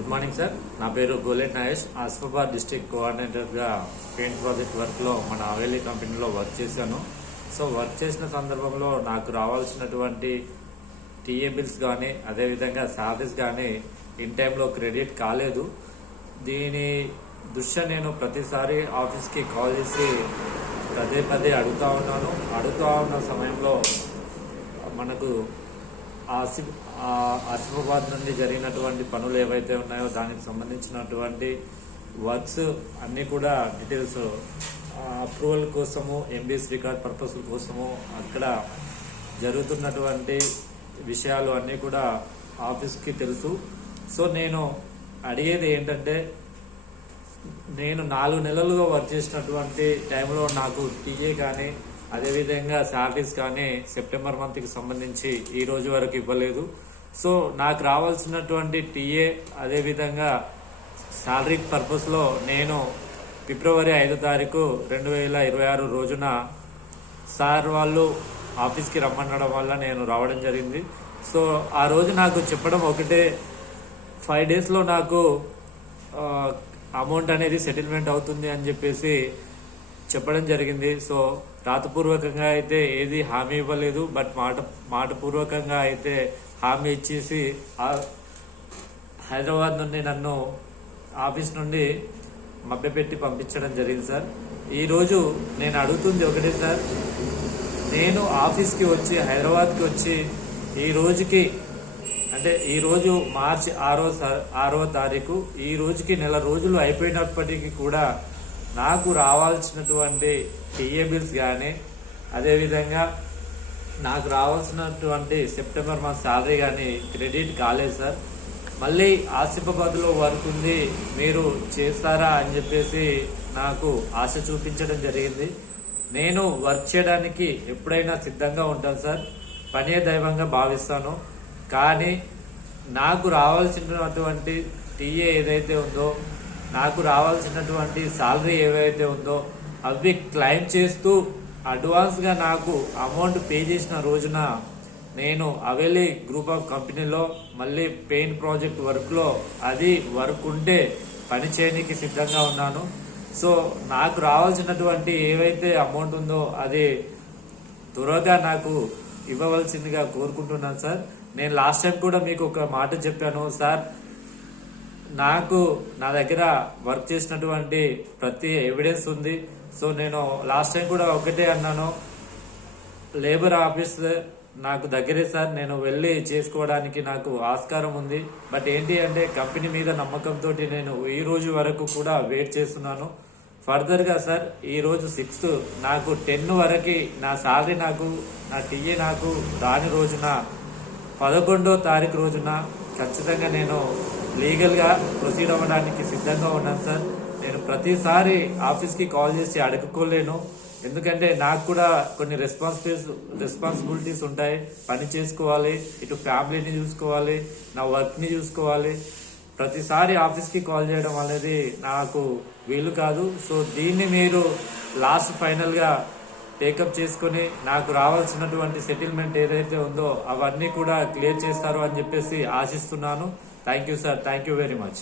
Good morning sir. నా పేరు Golet Nagesh. Asifabad district కోఆర్డినేటర్గా పెయింట్ ప్రాజెక్ట్ వర్క్లో మన హవేలీ కంపెనీలో వర్క్ చేశాను. సో వర్క్ చేసిన సందర్భంలో నాకు రావాల్సినటువంటి టీఏ బిల్స్ కానీ అదేవిధంగా శాలరీస్ కానీ ఇన్ టైంలో క్రెడిట్ కాలేదు. దీని దృష్ట్యా నేను ప్రతిసారి ఆఫీస్కి కాల్ చేసి పదే అడుగుతూ ఉన్న సమయంలో మనకు ఆసిఫాబాద్ నుండి జరిగినటువంటి పనులు ఏవైతే ఉన్నాయో దానికి సంబంధించినటువంటి వర్క్స్ అన్నీ కూడా డీటెయిల్స్ అప్రూవల్ కోసము ఎంబీఎస్ రికార్డ్ పర్పస్ కోసము అక్కడ జరుగుతున్నటువంటి విషయాలు అన్నీ కూడా ఆఫీస్కి తెలుసు. సో నేను అడిగేది ఏంటంటే, నేను 4 నెలలుగా వర్క్ చేసినటువంటి టైంలో నాకు టీఏ కానీ అదేవిధంగా శాలరీస్ కానీ సెప్టెంబర్ మంత్కి సంబంధించి ఈ రోజు వరకు ఇవ్వలేదు. సో నాకు రావాల్సినటువంటి టీఏ అదేవిధంగా శాలరీ పర్పస్లో నేను ఫిబ్రవరి 5 తారీఖు 2026 రోజున సార్ వాళ్ళు ఆఫీస్కి రమ్మనడం వల్ల నేను రావడం జరిగింది. సో ఆ రోజు నాకు చెప్పడం ఒకటే, 5 డేస్లో నాకు అమౌంట్ అనేది సెటిల్మెంట్ అవుతుంది అని చెప్పేసి చెప్పడం జరిగింది. సో రాతపూర్వకంగా అయితే ఏది హామీ ఇవ్వలేదు, బట్ మాటపూర్వకంగా అయితే హామీ ఇచ్చేసి హైదరాబాద్ నుండి నన్ను ఆఫీస్ నుండి మభ్యపెట్టి పంపించడం జరిగింది సార్. ఈరోజు నేను అడుగుతుంది ఒకటే సార్, నేను ఆఫీస్కి వచ్చి హైదరాబాద్కి వచ్చి ఈ రోజుకి అంటే ఈరోజు మార్చి 6వ తారీఖు, ఈ రోజుకి నెల రోజులు అయిపోయినప్పటికీ కూడా నాకు రావాల్సినటువంటి టీఏ బిల్స్ కానీ అదేవిధంగా నాకు రావాల్సినటువంటి సెప్టెంబర్ మంత్ శాలరీ కానీ క్రెడిట్ కాలేదు సార్. మళ్ళీ ఆసిఫాబాద్లో వర్క్ ఉంది, మీరు చేస్తారా అని చెప్పేసి నాకు ఆశ చూపించడం జరిగింది. నేను వర్క్ చేయడానికి ఎప్పుడైనా సిద్ధంగా ఉంటాను సార్, పనే దైవంగా భావిస్తాను. కానీ నాకు రావాల్సినటువంటి టీఏ ఏదైతే ఉందో, నాకు రావాల్సినటువంటి శాలరీ ఏవైతే ఉందో అవి క్లెయిమ్ చేస్తూ అడ్వాన్స్గా నాకు అమౌంట్ పే చేసిన రోజున నేను హవేలీ గ్రూప్ ఆఫ్ కంపెనీలో మళ్ళీ పెయింట్ ప్రాజెక్ట్ వర్క్లో అది వర్క్ ఉంటే పని చేయడానికి సిద్ధంగా ఉన్నాను. సో నాకు రావాల్సినటువంటి ఏవైతే అమౌంట్ ఉందో అది త్వరగా నాకు ఇవ్వవలసిందిగా కోరుకుంటున్నాను సార్. నేను లాస్ట్ టైం కూడా మీకు ఒక మాట చెప్పాను సార్, నా దగ్గర వర్క్ చేసినటువంటి ప్రతి ఎవిడెన్స్ ఉంది. సో నేను లాస్ట్ టైం కూడా ఒకటే అన్నాను, లేబర్ ఆఫీస్ నాకు దగ్గరే సార్, నేను వెళ్ళి చేసుకోవడానికి నాకు ఆస్కారం ఉంది. బట్ ఏంటి అంటే కంపెనీ మీద నమ్మకంతో నేను ఈ రోజు వరకు కూడా వెయిట్ చేస్తున్నాను. ఫర్దర్గా సార్ ఈరోజు 6th నాకు 10 వరకు నా శాలరీ నా టీఏ నాకు దాని రోజున 11వ తారీఖు రోజున ఖచ్చితంగా నేను లీగల్గా ప్రొసీడ్ అవ్వడానికి సిద్ధంగా ఉన్నాను సార్. నేను ప్రతిసారి ఆఫీస్కి కాల్ చేసి అడుక్కోలేను, ఎందుకంటే నాకు కూడా కొన్ని రెస్పాన్సిబిలిటీస్ ఉంటాయి. పని చేసుకోవాలి, ఇటు ఫ్యామిలీని చూసుకోవాలి, నా వర్క్ని చూసుకోవాలి. ప్రతిసారి ఆఫీస్కి కాల్ చేయడం అనేది నాకు వీలు కాదు. సో దీన్ని మీరు లాస్ట్ ఫైనల్గా టేకప్ చేసుకుని నాకు రావాల్సినటువంటి సెటిల్మెంట్ ఏదైతే ఉందో అవన్నీ కూడా క్లియర్ చేస్తారు అని చెప్పేసి ఆశిస్తున్నాను. Thank you sir, thank you very much.